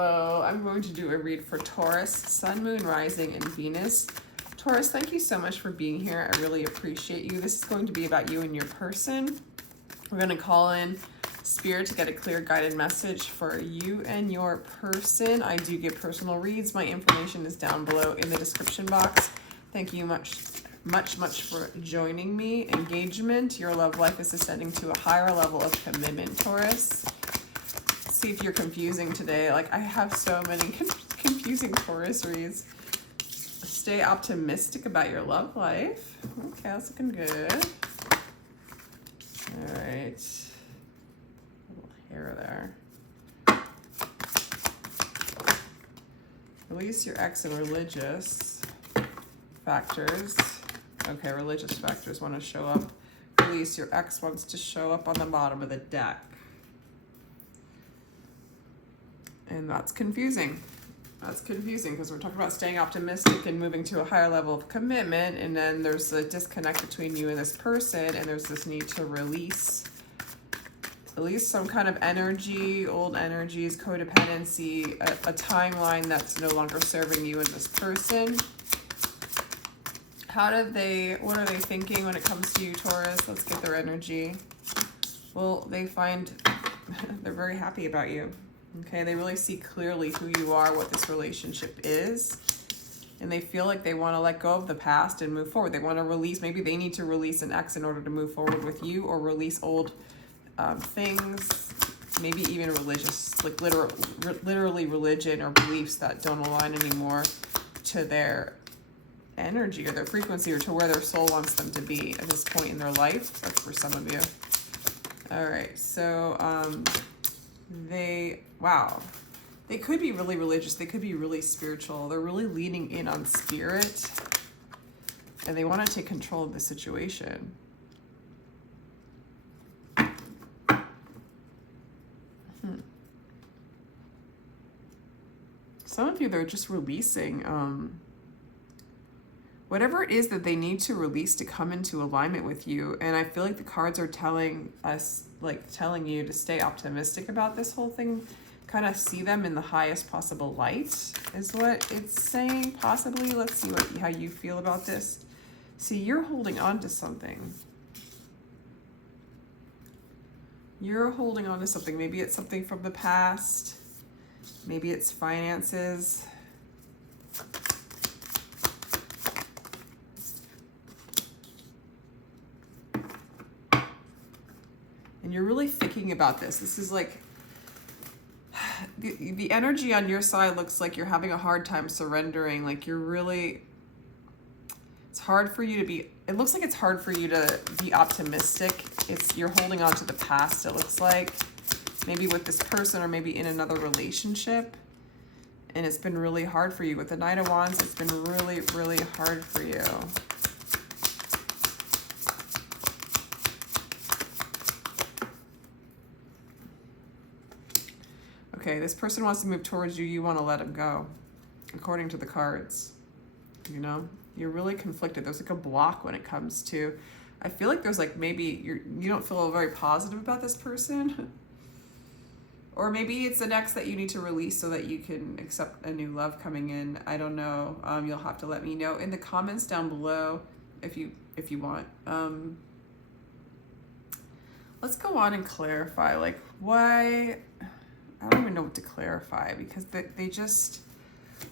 Hello, I'm going to do a read for Taurus, Sun, Moon, Rising, and Venus. Taurus, thank you so much for being here. I really appreciate you. This is going to be about you and your person. We're going to call in Spirit to get a clear guided message for you and your person. I do give personal reads. My information is down below in the description box. Thank you much for joining me. Engagement, your love life is ascending to a higher level of commitment, Taurus. See if you're confusing today. Like, I have so many confusing Taurus reads. Stay optimistic about your love life. Okay, that's looking good. All right. A little hair there. Release your ex and religious factors. Okay, religious factors want to show up. Release your ex wants to show up on the bottom of the deck. And that's confusing. That's confusing because we're talking about staying optimistic and moving to a higher level of commitment, and then there's a disconnect between you and this person, and there's this need to release some kind of energy, old energies, codependency, a timeline that's no longer serving you and this person. What are they thinking when it comes to you, Taurus? Let's get their energy. Well, they're very happy about you. Okay, they really see clearly who you are, what this relationship is, and they feel like they want to let go of the past and move forward. They want to release, maybe they need to release an ex in order to move forward with you, or release old things, maybe even religious, like literally religion or beliefs that don't align anymore to their energy or their frequency or to where their soul wants them to be at this point in their life. That's for some of you. All right, so they could be really religious. They could be really spiritual. They're really leaning in on spirit, and they want to take control of the situation. Some of you, they're just releasing whatever it is that they need to release to come into alignment with you. And I feel like the cards are telling us, like telling you to stay optimistic about this whole thing. Kind of see them in the highest possible light is what it's saying, possibly. Let's see how you feel about this. See, you're holding on to something. You're holding on to something. Maybe it's something from the past. Maybe it's finances. And you're really thinking about this. This is like, the energy on your side looks like you're having a hard time surrendering. Like you're really, it's hard for you to be, it looks like it's hard for you to be optimistic. You're holding on to the past, it looks like. Maybe with this person or maybe in another relationship. And it's been really hard for you. With the Knight of Wands, it's been really, really hard for you. Okay, this person wants to move towards you. You want to let him go, according to the cards. You know, you're really conflicted. There's like a block when it comes to, I feel like there's like maybe you don't feel very positive about this person. Or maybe it's an ex that you need to release so that you can accept a new love coming in. I don't know. You'll have to let me know in the comments down below if you want. Let's go on and clarify, like, why. I don't even know what to clarify because they just,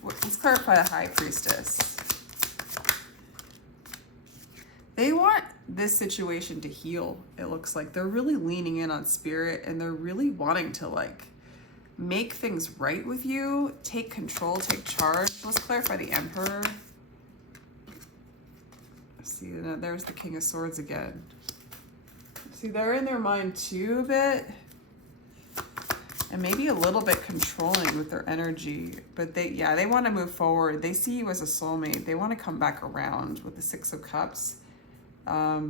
let's clarify the High Priestess. They want this situation to heal. It looks like they're really leaning in on spirit, and they're really wanting to like make things right with you, take control, take charge. Let's clarify the Emperor. See, there's the King of Swords again. See, they're in their mind too a bit. And maybe a little bit controlling with their energy, but they want to move forward. They see you as a soulmate. They want to come back around with the Six of Cups. I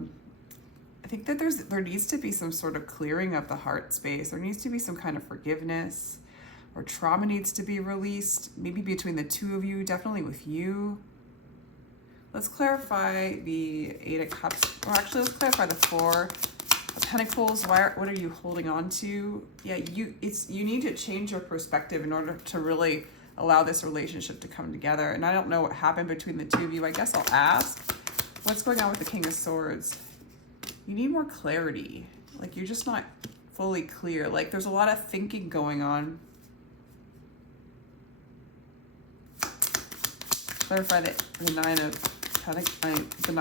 think that there needs to be some sort of clearing of the heart space. There needs to be some kind of forgiveness, or trauma needs to be released, maybe between the two of you, definitely with you. Let's clarify the Eight of Cups, or actually let's clarify the Pentacles, what are you holding on to? Yeah, you need to change your perspective in order to really allow this relationship to come together. And I don't know what happened between the two of you. I guess I'll ask, what's going on with the King of Swords? You need more clarity. Like, you're just not fully clear. Like, there's a lot of thinking going on. Clarify the Nine of Pentacles, the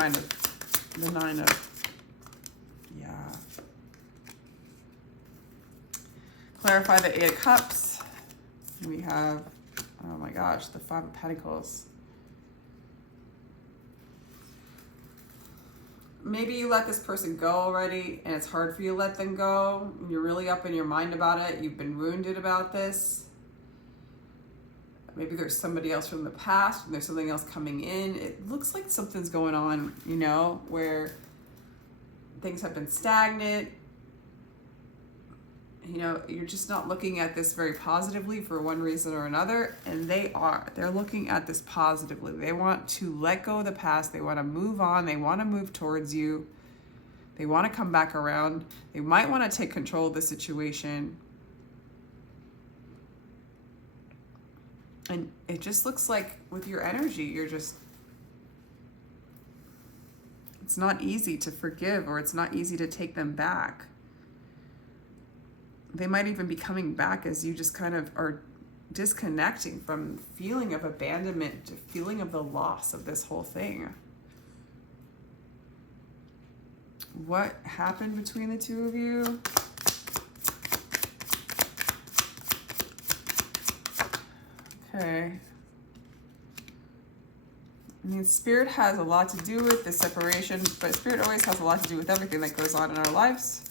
Nine of, yeah. Clarify the Eight of Cups. We have, oh my gosh, the Five of Pentacles. Maybe you let this person go already and it's hard for you to let them go. You're really up in your mind about it. You've been wounded about this. Maybe there's somebody else from the past and there's something else coming in. It looks like something's going on, you know, where things have been stagnant. You know, you're just not looking at this very positively for one reason or another. And they're looking at this positively. They want to let go of the past. They want to move on. They want to move towards you. They want to come back around. They might want to take control of the situation. And it just looks like with your energy, it's not easy to forgive, or it's not easy to take them back. They might even be coming back as you just kind of are disconnecting from feeling of abandonment to feeling of the loss of this whole thing. What happened between the two of you? Okay. I mean, Spirit has a lot to do with this separation, but Spirit always has a lot to do with everything that goes on in our lives.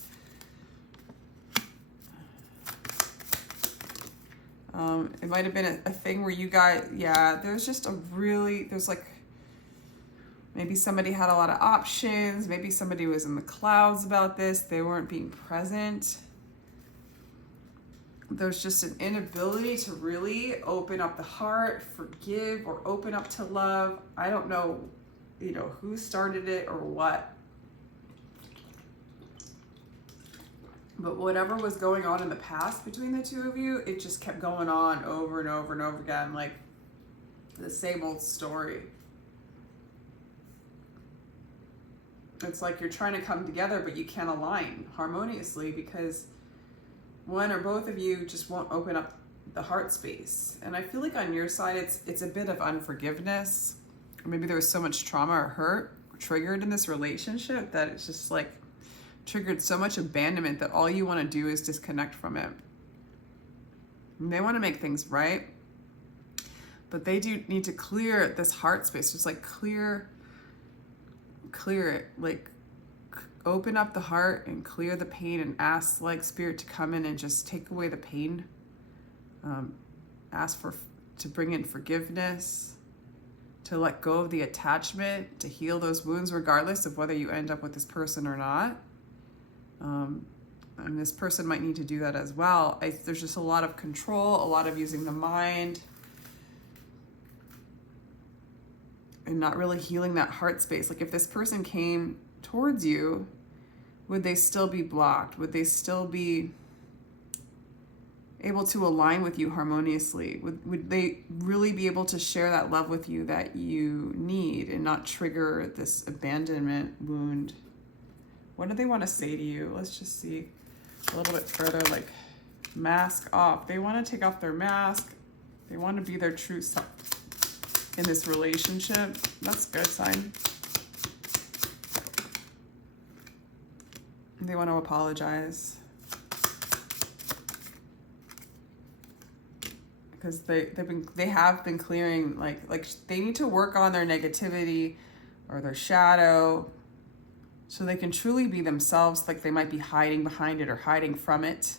It might have been a thing where you guys, yeah, there's like, maybe somebody had a lot of options. Maybe somebody was in the clouds about this. They weren't being present. There's just an inability to really open up the heart, forgive, or open up to love. I don't know, you know, who started it or what. But whatever was going on in the past between the two of you, it just kept going on over and over and over again, like the same old story. It's like you're trying to come together, but you can't align harmoniously because one or both of you just won't open up the heart space. And I feel like on your side, it's a bit of unforgiveness. Or maybe there was so much trauma or hurt triggered in this relationship that it's just like triggered so much abandonment that all you want to do is disconnect from it. And they want to make things right, but they do need to clear this heart space. Just like clear it, like open up the heart and clear the pain and ask like Spirit to come in and just take away the pain. Ask to bring in forgiveness, to let go of the attachment, to heal those wounds regardless of whether you end up with this person or not. And this person might need to do that as well. There's just a lot of control, a lot of using the mind, and not really healing that heart space. Like if this person came towards you, would they still be blocked? Would they still be able to align with you harmoniously? Would they really be able to share that love with you that you need and not trigger this abandonment wound? What do they want to say to you? Let's just see a little bit further. Like, mask off. They want to take off their mask. They want to be their true self in this relationship. That's a good sign. They want to apologize because they have been clearing, like they need to work on their negativity or their shadow so they can truly be themselves. Like they might be hiding behind it or hiding from it.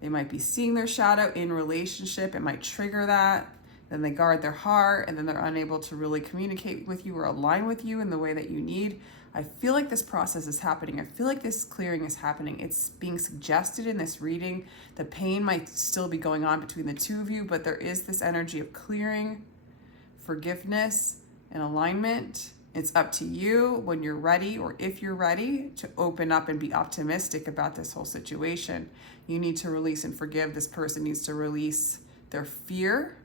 They might be seeing their shadow in relationship. It might trigger that. Then they guard their heart, and then they're unable to really communicate with you or align with you in the way that you need. I feel like this process is happening. I feel like this clearing is happening. It's being suggested in this reading. The pain might still be going on between the two of you, but there is this energy of clearing, forgiveness, and alignment It's up to you when you're ready, or if you're ready, to open up and be optimistic about this whole situation. You need to release and forgive. This person needs to release their fear,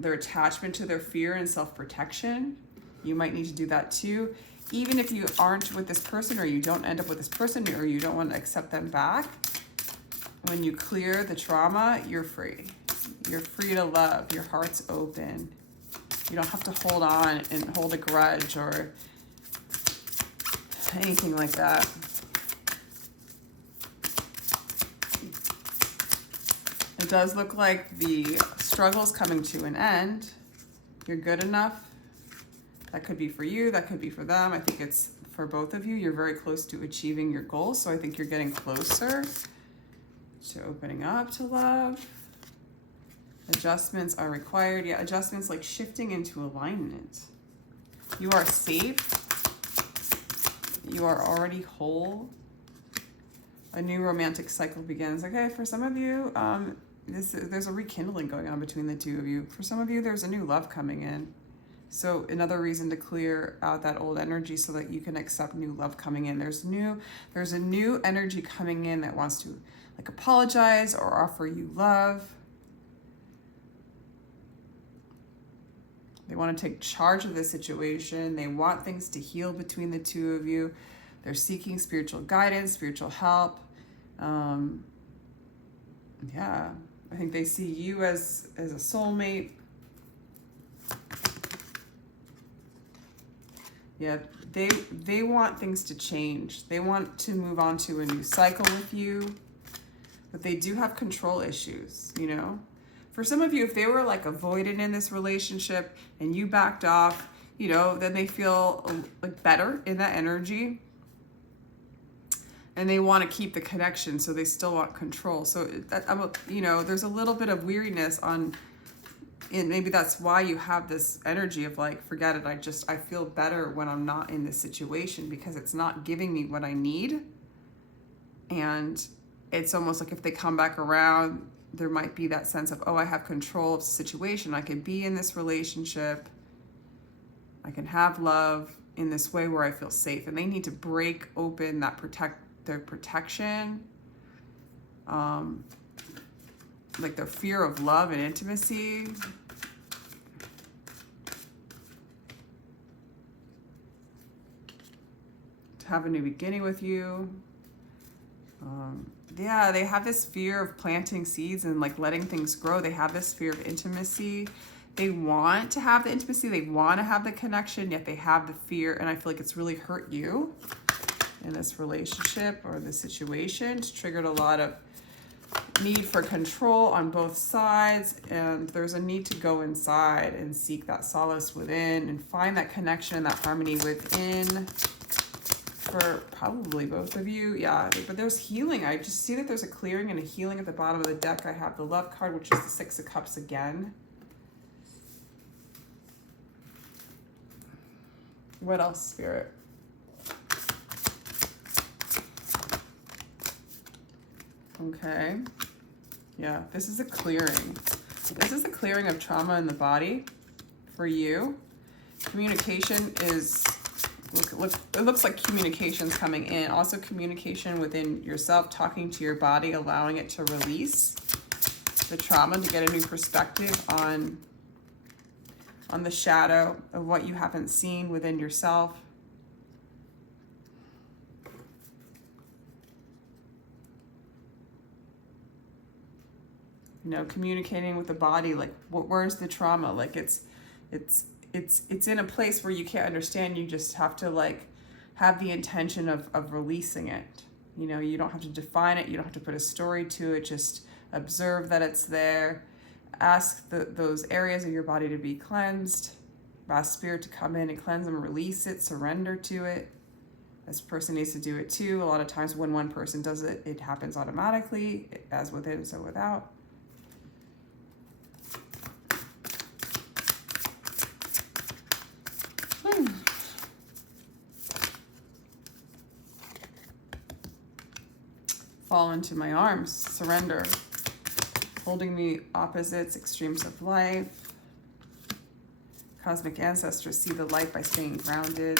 their attachment to their fear and self-protection. You might need to do that too. Even if you aren't with this person, or you don't end up with this person, or you don't want to accept them back, when you clear the trauma, you're free. You're free to love. Your heart's open. You don't have to hold on and hold a grudge or anything like that. It does look like the struggle's coming to an end. You're good enough. That could be for you. That could be for them. I think it's for both of you. You're very close to achieving your goals. So I think you're getting closer to opening up to love. Adjustments are required. Yeah, adjustments like shifting into alignment. You are safe. You are already whole. A new romantic cycle begins. Okay, for some of you, there's a rekindling going on between the two of you. For some of you, there's a new love coming in. So another reason to clear out that old energy so that you can accept new love coming in. There's a new energy coming in that wants to like apologize or offer you love. They want to take charge of the situation. They want things to heal between the two of you. They're seeking spiritual guidance, spiritual help. Yeah, I think they see you as a soulmate. Yeah, they want things to change. They want to move on to a new cycle with you, but they do have control issues, you know? For some of you, if they were like avoided in this relationship and you backed off, you know, then they feel like better in that energy. And they want to keep the connection, so they still want control. So, you know, there's a little bit of weariness on, and maybe that's why you have this energy of like, forget it. I feel better when I'm not in this situation because it's not giving me what I need. And it's almost like if they come back around, there might be that sense of, oh, I have control of the situation. I can be in this relationship. I can have love in this way where I feel safe. And they need to break open that their protection, like their fear of love and intimacy. To have a new beginning with you. Yeah, they have this fear of planting seeds and like letting things grow. They have this fear of intimacy. They want to have the intimacy. They want to have the connection, yet they have the fear. And I feel like it's really hurt you in this relationship or this situation. It's triggered a lot of need for control on both sides. And there's a need to go inside and seek that solace within and find that connection and that harmony within. For probably both of you, yeah, but there's healing. I just see that there's a clearing and a healing at the bottom of the deck. I have the Love card, which is the Six of Cups again. What else, Spirit? Okay, yeah, this is a clearing. This is a clearing of trauma in the body for you. Communication is... Look, it looks like communication's coming in. Also communication within yourself, talking to your body, allowing it to release the trauma, to get a new perspective on the shadow of what you haven't seen within yourself. You know, communicating with the body, like where's the trauma? Like it's in a place where you can't understand. You just have to like have the intention of releasing it. You know, you don't have to define it. You don't have to put a story to it. Just observe that it's there. Ask those areas of your body to be cleansed. Ask Spirit to come in and cleanse them, release it, surrender to it. This person needs to do it too. A lot of times when one person does it, it happens automatically, as within, so without. Fall into my arms, surrender, holding the opposites, extremes of life. Cosmic ancestors, see the light by staying grounded.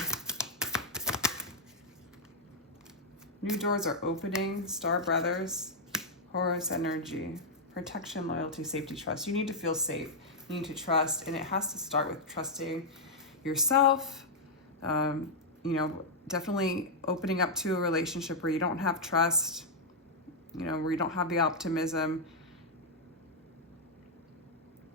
New doors are opening. Star brothers. Horus energy. Protection, loyalty, safety, trust. You need to feel safe. You need to trust. And it has to start with trusting yourself. You know, definitely opening up to a relationship where you don't have trust. You know, where you don't have the optimism.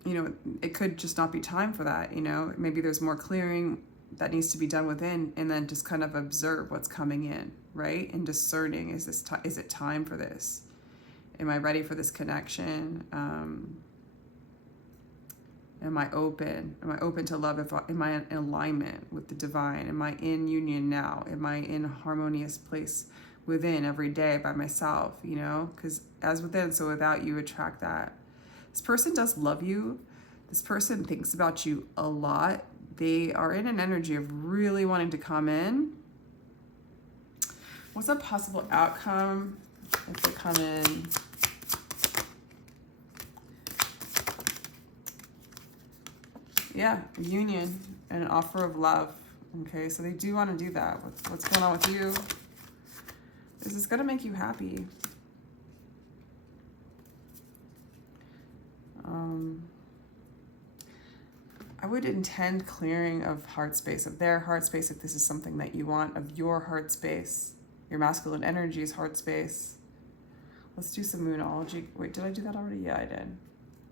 You know, it could just not be time for that. You know, maybe there's more clearing that needs to be done within, and then just kind of observe what's coming in, right? And discerning, is it time for this? Am I ready for this connection? Am I open? Am I open to love? Am I in alignment with the divine? Am I in union now? Am I in a harmonious place within every day by myself? You know, because as within, so without, you attract that. This person does love you. This person thinks about you a lot. They are in an energy of really wanting to come in. What's a possible outcome if they come in? Yeah, a union and an offer of love. Okay, so they do want to do that. What's going on with you? Is this going to make you happy? I would intend clearing of heart space, of their heart space, if this is something that you want, of your heart space, your masculine energy's heart space. Let's do some moonology. Wait, did I do that already? Yeah, I did.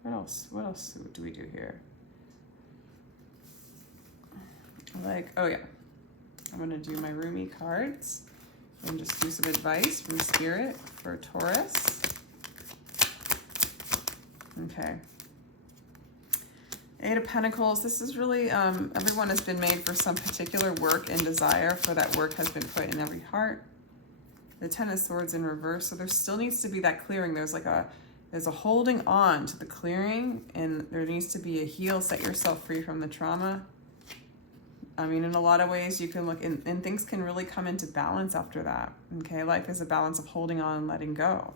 What else? What else do we do here? Like, oh yeah. I'm going to do my Rumi cards and just do some advice from Spirit for Taurus. Okay. Eight of Pentacles. This is really, everyone has been made for some particular work and desire, for that work has been put in every heart. The Ten of Swords in reverse. So there still needs to be that clearing. There's a holding on to the clearing, and there needs to be a heal, set yourself free from the trauma. I mean, in a lot of ways you can look, and things can really come into balance after that. Okay, life is a balance of holding on and letting go.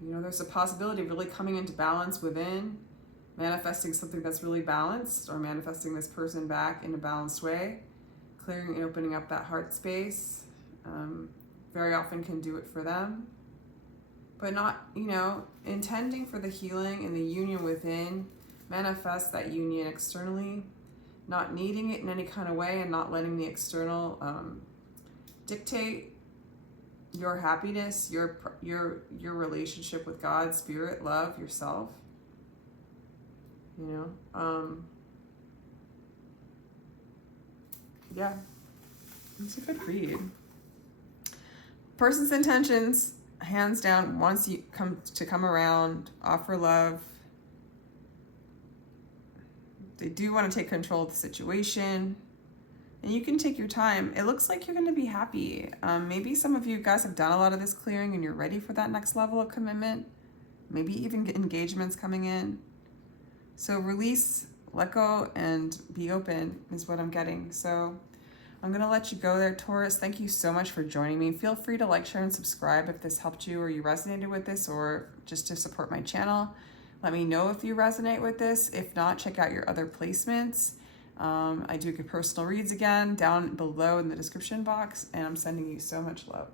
You know, there's a possibility of really coming into balance within, manifesting something that's really balanced, or manifesting this person back in a balanced way, clearing and opening up that heart space. Very often can do it for them, but not, you know, intending for the healing and the union within, manifest that union externally, not needing it in any kind of way, and not letting the external dictate your happiness, your relationship with God, spirit, love, yourself. You know, yeah, it's a good read. Person's intentions, hands down, wants you come around, offer love. They do want to take control of the situation. And you can take your time. It looks like you're going to be happy. Maybe some of you guys have done a lot of this clearing and you're ready for that next level of commitment. Maybe even engagements coming in. So release, let go, and be open is what I'm getting. So I'm going to let you go there, Taurus. Thank you so much for joining me. Feel free to like, share, and subscribe if this helped you or you resonated with this, or just to support my channel. Let me know if you resonate with this. If not, check out your other placements. I do personal reads again down below in the description box, and I'm sending you so much love.